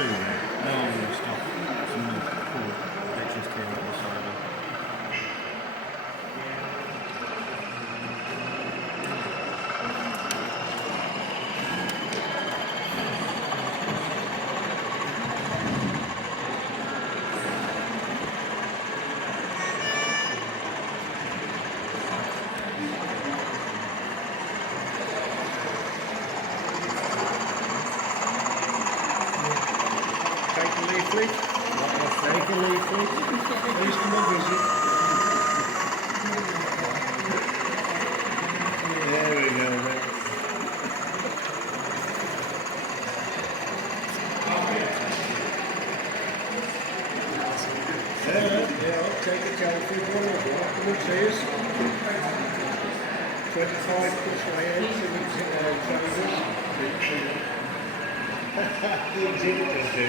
through there. Now I'm going to stop some cool HST on the side of it. Take a leaflet. Take a leaflet. Please come and visit. There we go then. Yeah, I'll take a telephone one. Come and see us. 25 plus my head to the exhibitors do.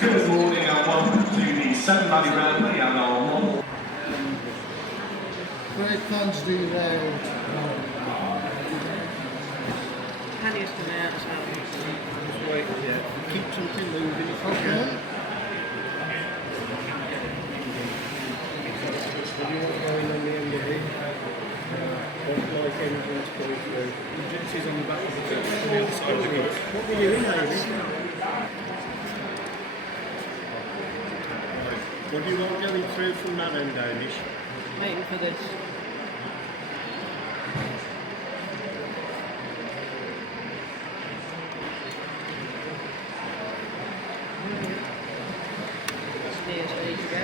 Good morning and welcome to the Seven Valley Railway and our model. Great plans derailed. Panniers come out as well. Just wait, yeah. Keep something moving if you can. What do you want going on the end of it? Like engines going through. Agencies on the back of the truck on the other side of the coach. What were you in, Amy? What do you want going through from that end, Amish? Waiting for this. Steers ready to go.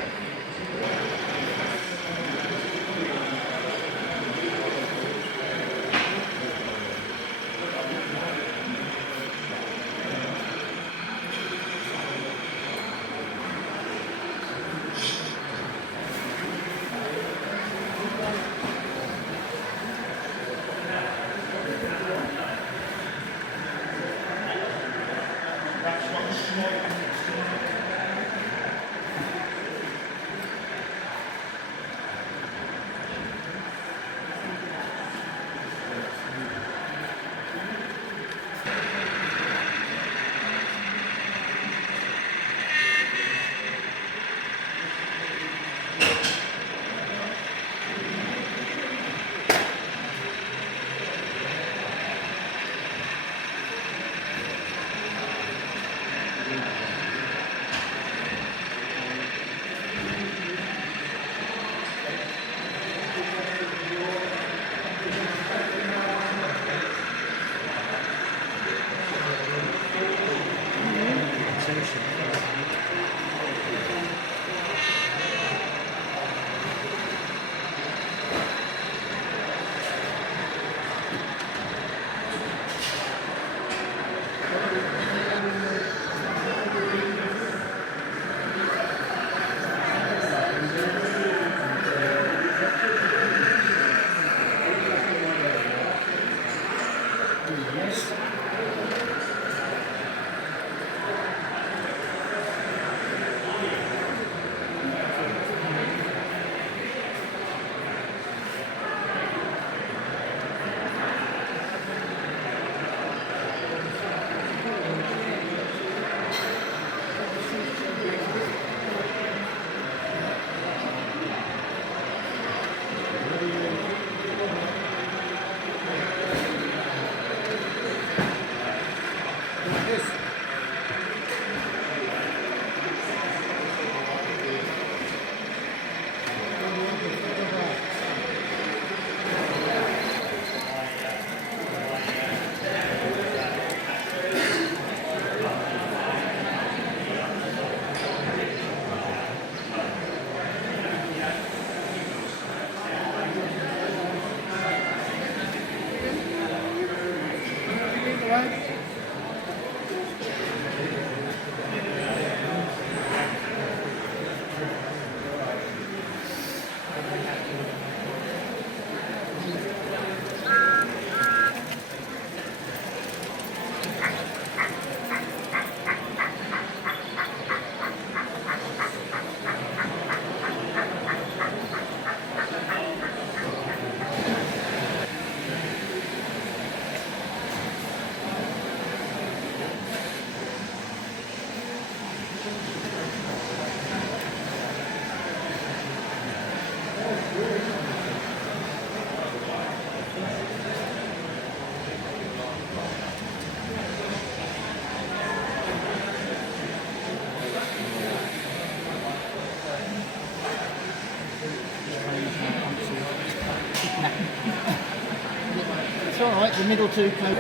All right, the middle two coat.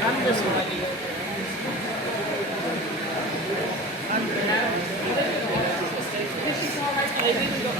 And this one. They've even got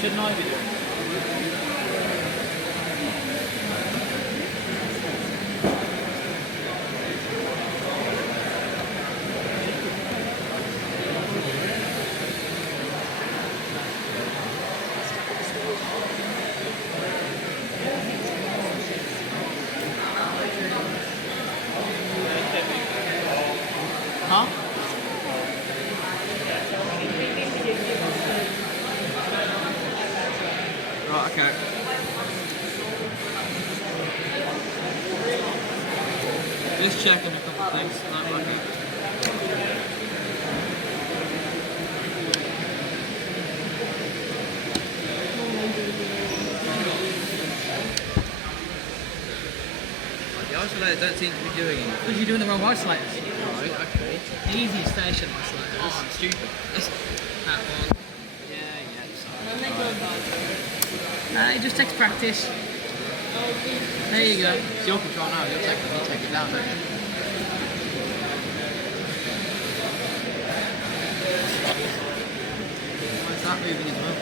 Shouldn't I be doing it? Huh? Right, okay. Just checking a couple of things. No, okay. The isolators don't seem to be doing anything. Because you're doing the wrong isolators. Right, okay. The easiest station isolators. Oh, I'm stupid. That one. Yeah, yeah. It just takes practice. There you go. It's your control now. You'll take it down, don't you? Why's that moving as well?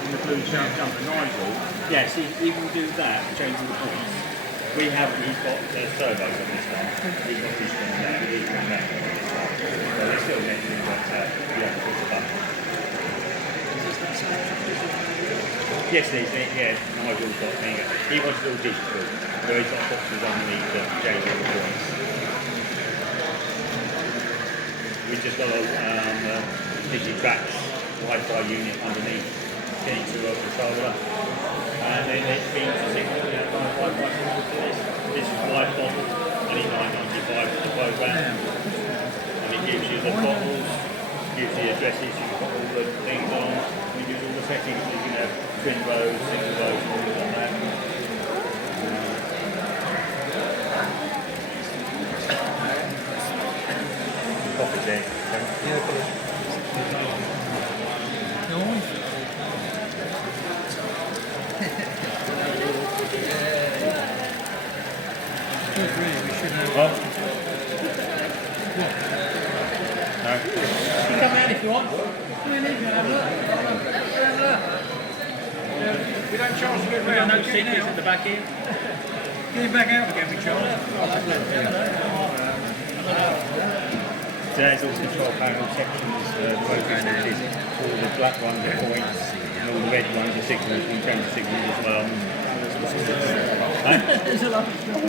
In the blue jumper Nigel, yes, he will do that, changing the points. He's got turbos on this one. He's got this one there, he's got that on this one. So they still get you worked out. You have to push the button. Yes, yeah, Nigel's got, there you go. He wants to do digital, where he's got boxes underneath that change all the points. We've just got a Digitrax Wi-Fi unit underneath. key to a controller, and then it beams a signal, you know, Wi-Fi signal to this. This is white bottle, only $9.95 for the program, and it gives you the bottles, gives you addresses, you can put all the things on, you use all the settings, so you can have twin rows, single rows, and all like that. Coffee there. What? No. You can come out if you want. Come in, you can have a look. Have a look. We don't charge to get round. No secrets at the back here. Get him back out again, we charge. So there's all control panel sections, focus switches, all the black ones are points, and all the red ones are signals, you can change the signals as well. There's a lot of stuff.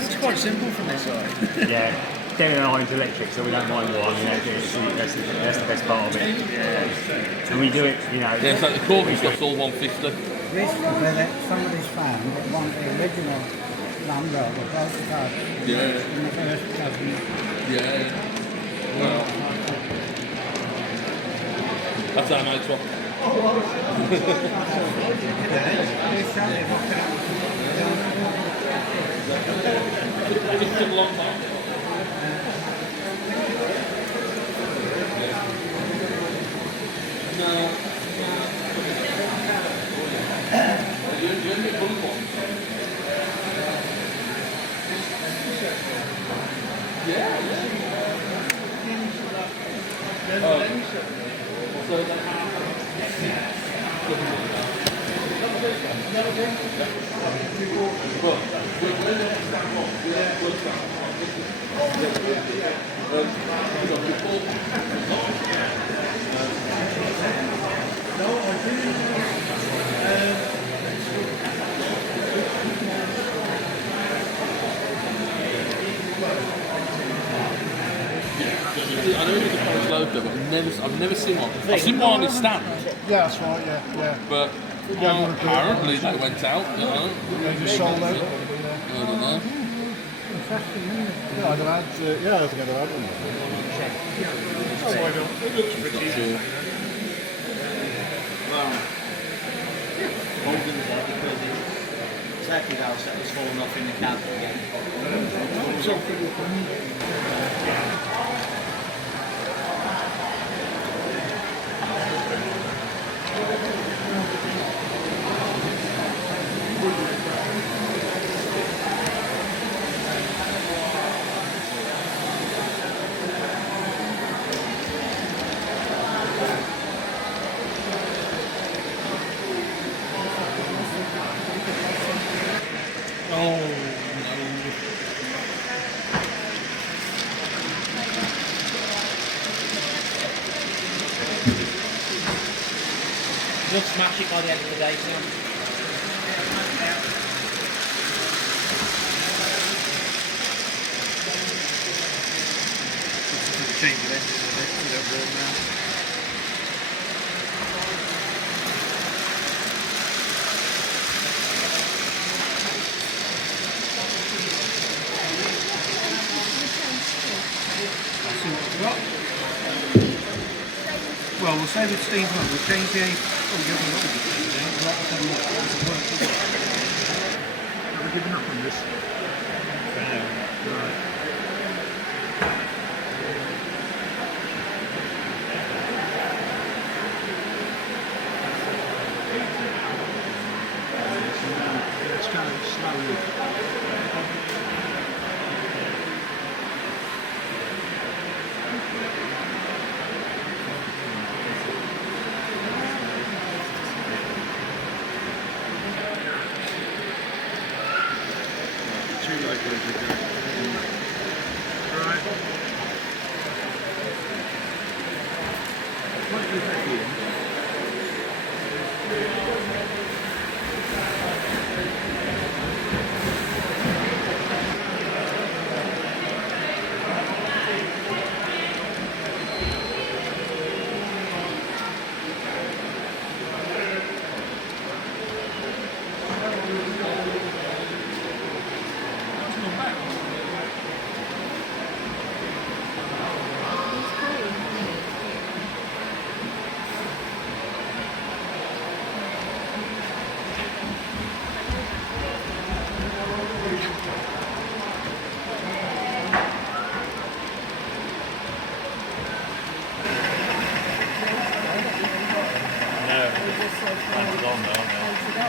It's quite simple from this side. Yeah, Kevin and I are into electric, so we don't mind one, you know, that's the best part of it. Yeah. And we do it, you know. Yeah, it's like the Corby stuff's all 150. This where somebody's found that one of the original number of the photocard Yeah. in the first cabinet. Yeah. Well, that's our nice one. It took a long time. No. You only get blue ones. Yeah, I know it's a Polish logo, but I've never seen one. I've seen one on his stand, Yeah, that's right, yeah. but apparently they went out, you know. They just sold out. I don't know. Interesting, isn't it? Yeah, I'd have had, yeah, I think I'd have had one. It looks pretty. Sure. Holdings there because it's turkey house that was falling off in the cab again. You'll smash it by the end of the day, Sam. Change it, you don't burn now. I'll see what we've got. Well, we'll say with Steve Hunt, we'll change the oh, you haven't got the change there. We'll have to have a look at the work we've got. Have we given up on this? Right. It's kind of slowly. Right. What do you think, Ian?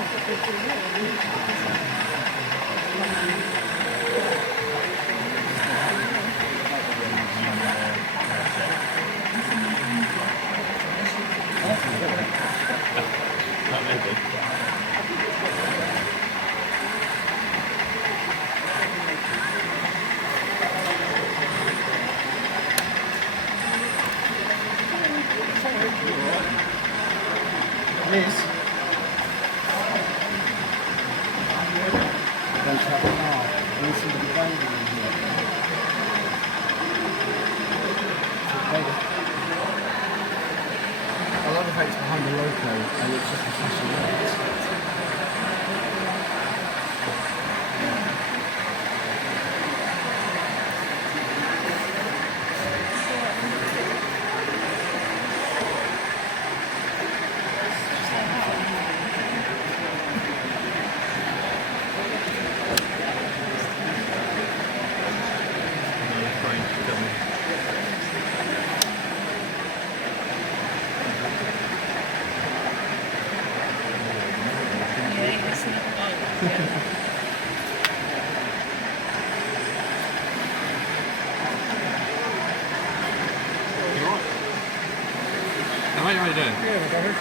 That may be. Liz? Don't have a car. There's somebody waiting in here. A lot of it's behind the loco and it's just a flashing light. How are you doing? Yeah, we've got it.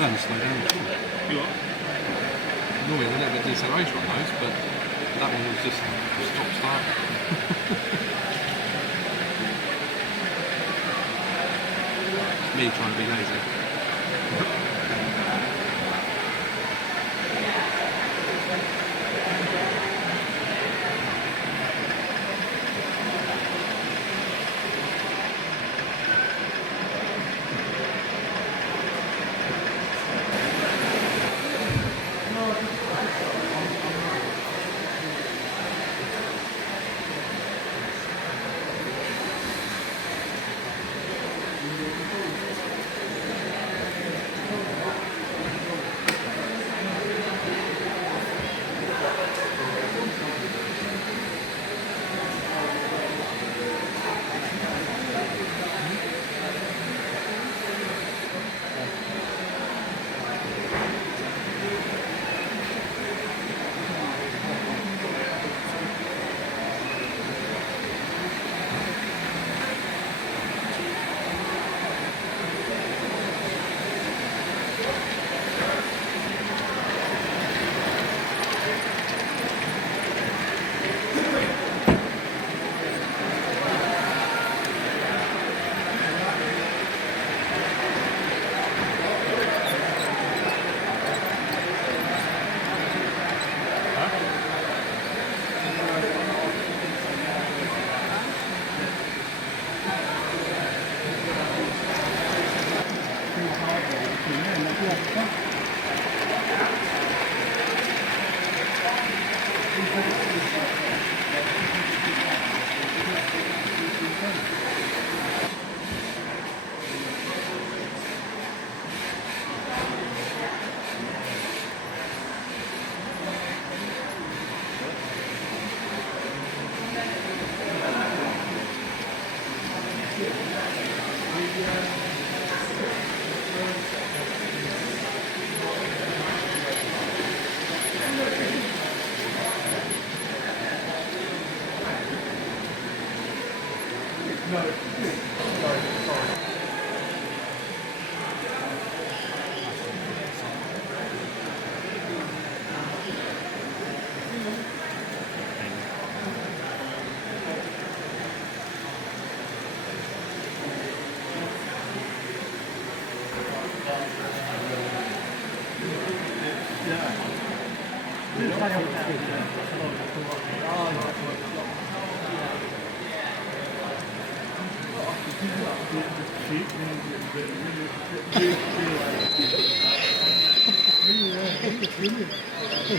No, slow down. You are? Normally a little bit of deceleration on those, but that one was just stop start. Me trying to be lazy.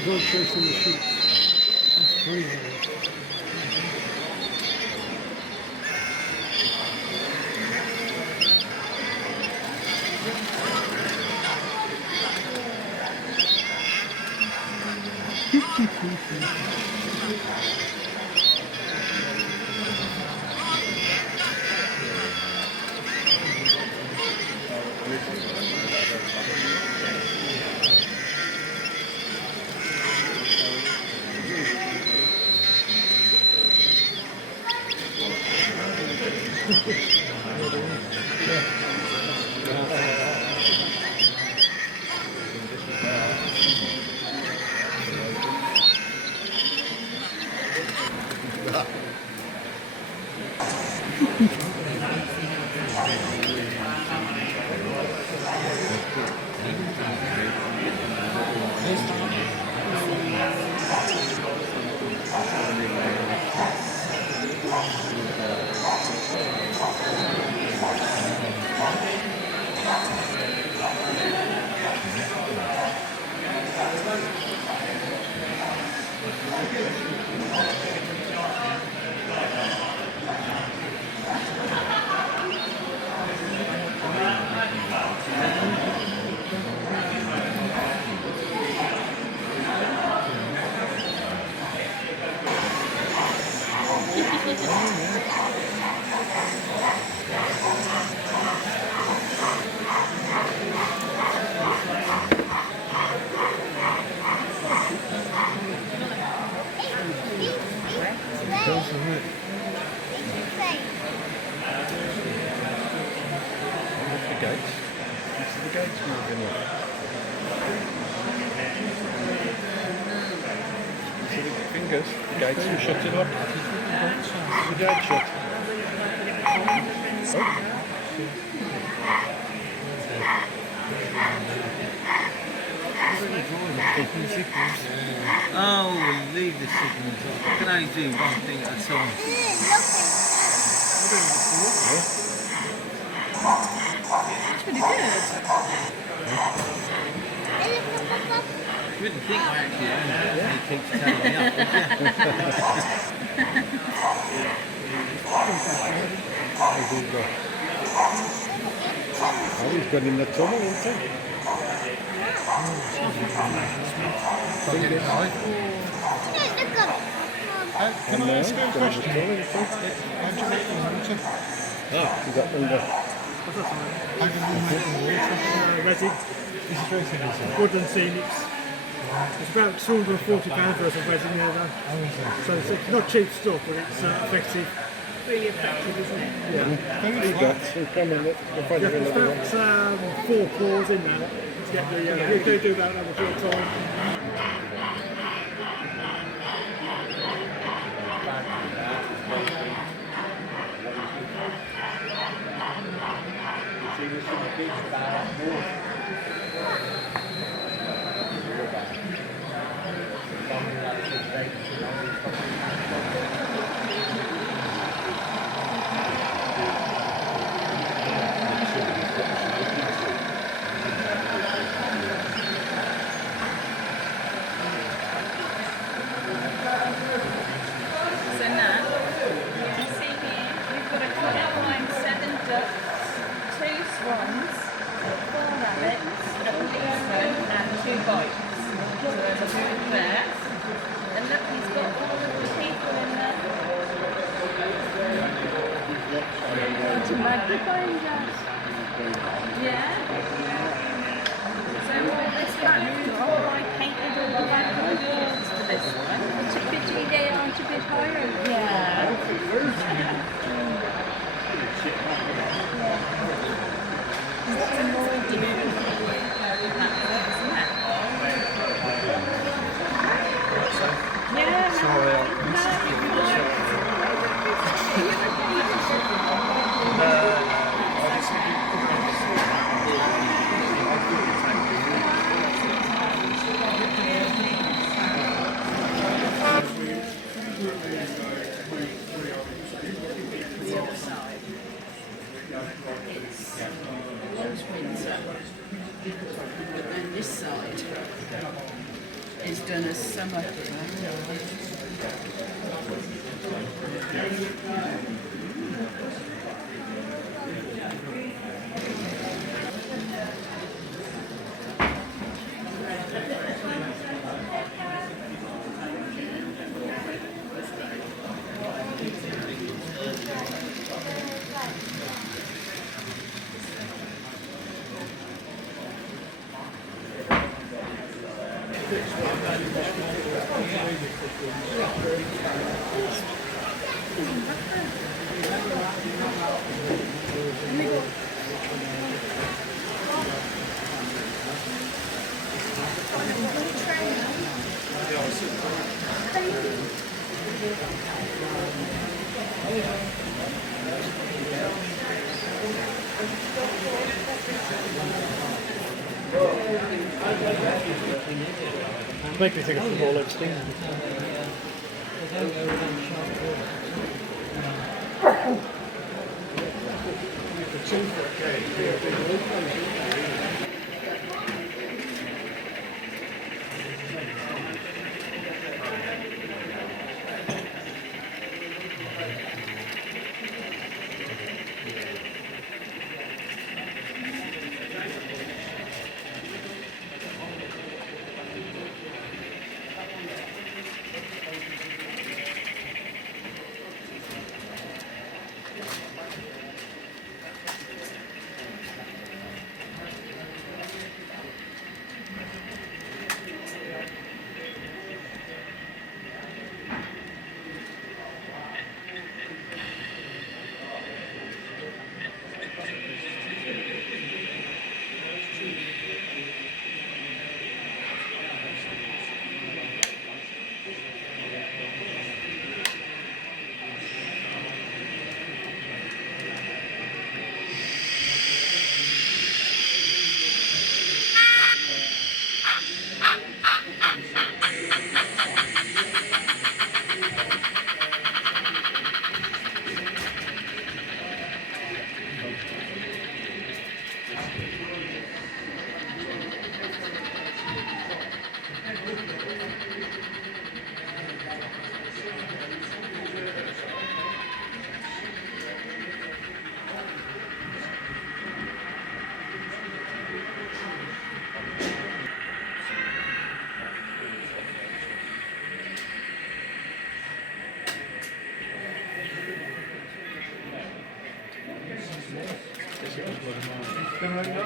Go chasing the sheep. That's free. Fingers, the gates are shutting up. The gates shut. Oh, we'll leave the signals off. I can only do one thing at a time. That's pretty good. You wouldn't think I actually owned it. He keeps telling me up, Oh, he's got in the tunnel, isn't he? Get it right. Can I ask you a question? How do you make the water? Oh, you got under. How do you make the water? Resin. This is very simple. Woodland Scenics. It's about £240 worth of resin there though. So it's not cheap stuff, but it's effective. Really effective, isn't it? Yeah. How many dots? We'll come in it. We'll find Yeah, it in it's about 4 pours in there to get the, they do that over 4 times. two bikes. So there's a booth there. And look, he's got all of the people in there. To magnifying glass. Yeah. So all this backdrop, I painted all the background walls for this one. It's a pity they aren't a bit higher. Yeah. It's a more different and this side is done as summer. Make me think of football over Steam.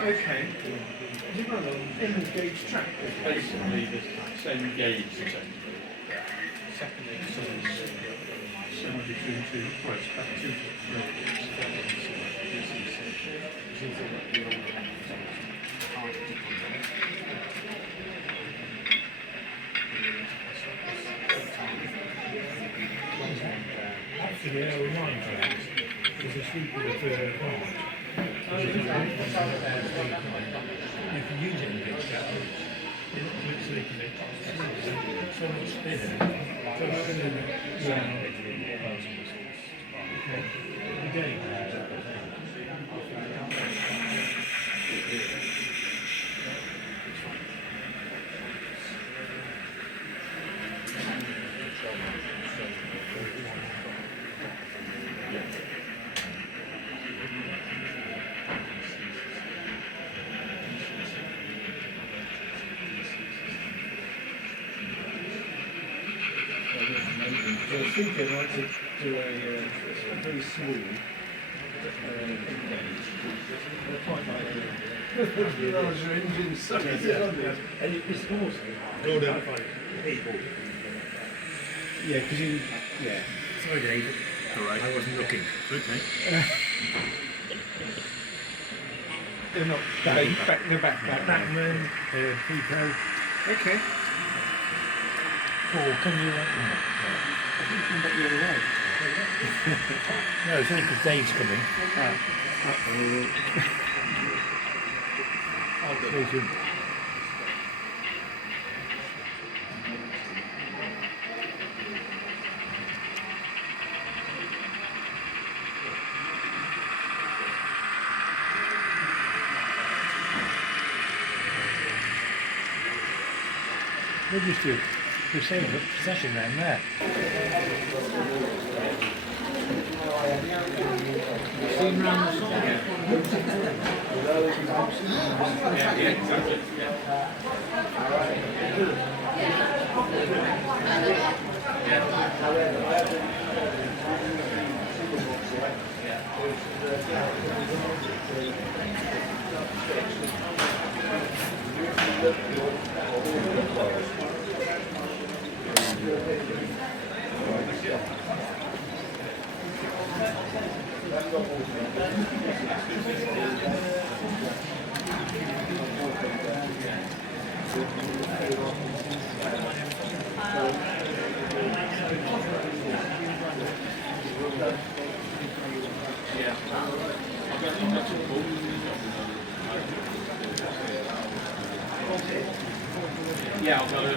Okay. Engaged track is basically the same gauge essentially. Second exercise somewhere between two, well, it's about 2 Actually, I remind you, there's a sheet with a further point. You can use it in big chapters. So they can make so much spinning. So it's going to again. I was thinking I'd like to do a very small larger engine size. And it's also go down people. Yeah, because you, yeah. Sorry, David. Alright. I wasn't looking. Okay. They're not Backman, Pico. Okay. Or can you? I think come back the other way. No, it's only because Dave's coming. Station. We'll just do procession around there. Seen round the side. Yeah, I'll go in.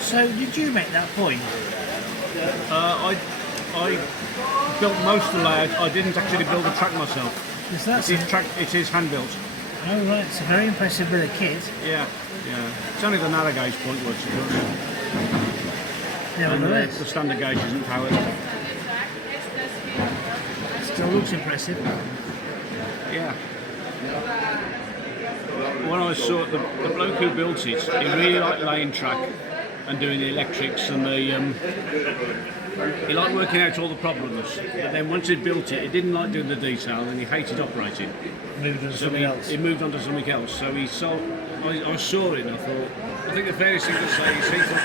So, did you make that point? I built most of the layout. I didn't actually build the track myself. Is that It is hand built. Oh right, it's a very impressive bit of kit. Yeah. It's only the narrow gauge point which Nevertheless, the standard gauge isn't powered. still looks impressive. Yeah. When I saw the bloke who built it, he really liked laying track and doing the electrics and he liked working out all the problems. But then once he'd built it, he didn't like doing the detail and he hated operating. Moved on to something else. He moved on to something else. So I saw it and I thought, I think the fairest thing to say is he thought,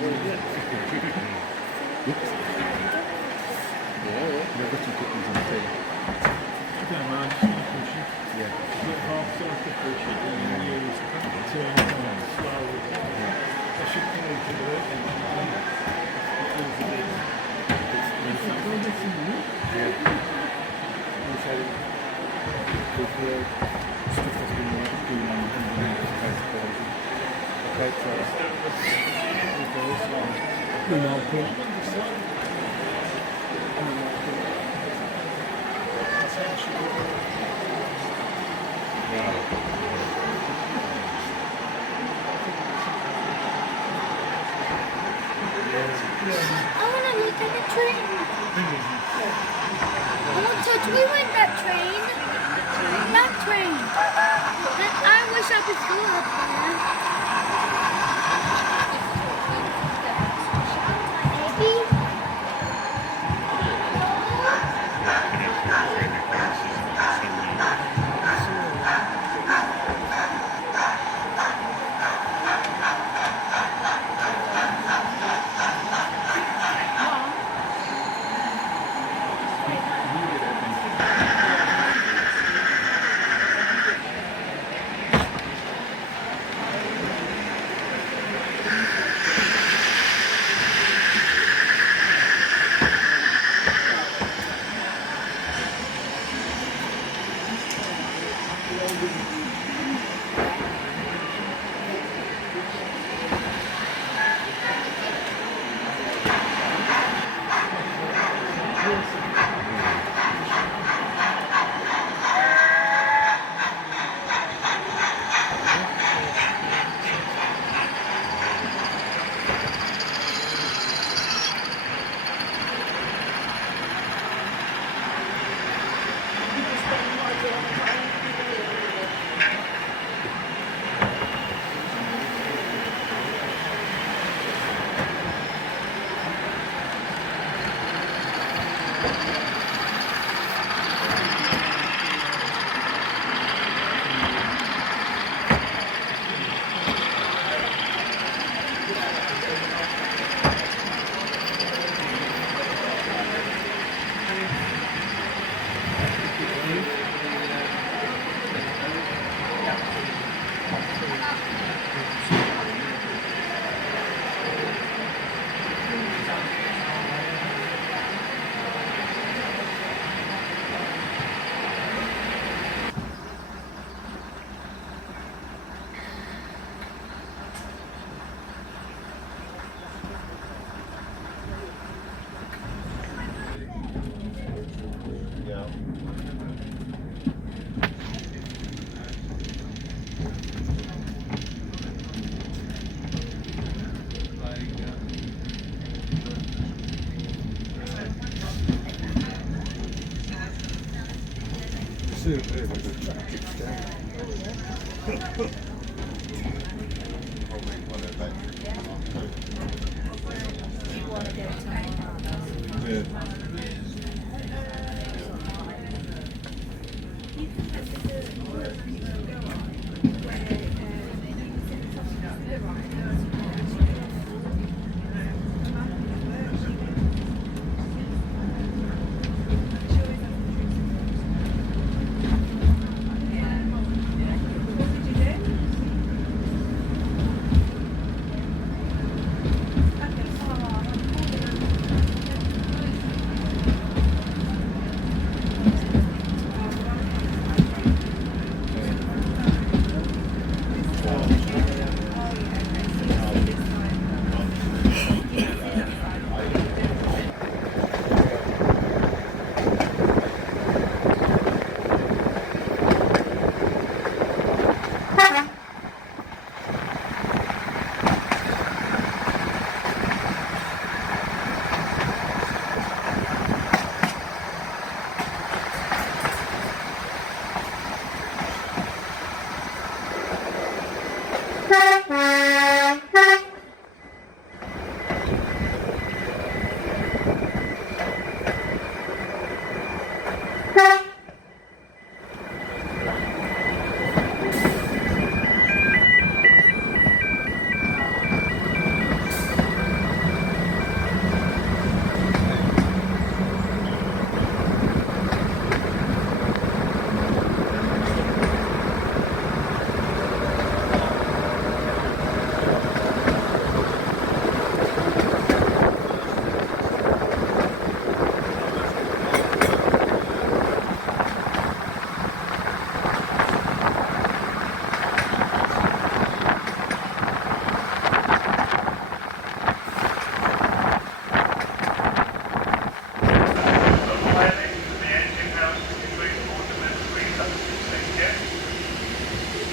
I want to look at the train. I want to touch me with that train. That train. And I wish I could go up there. Maybe.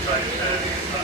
like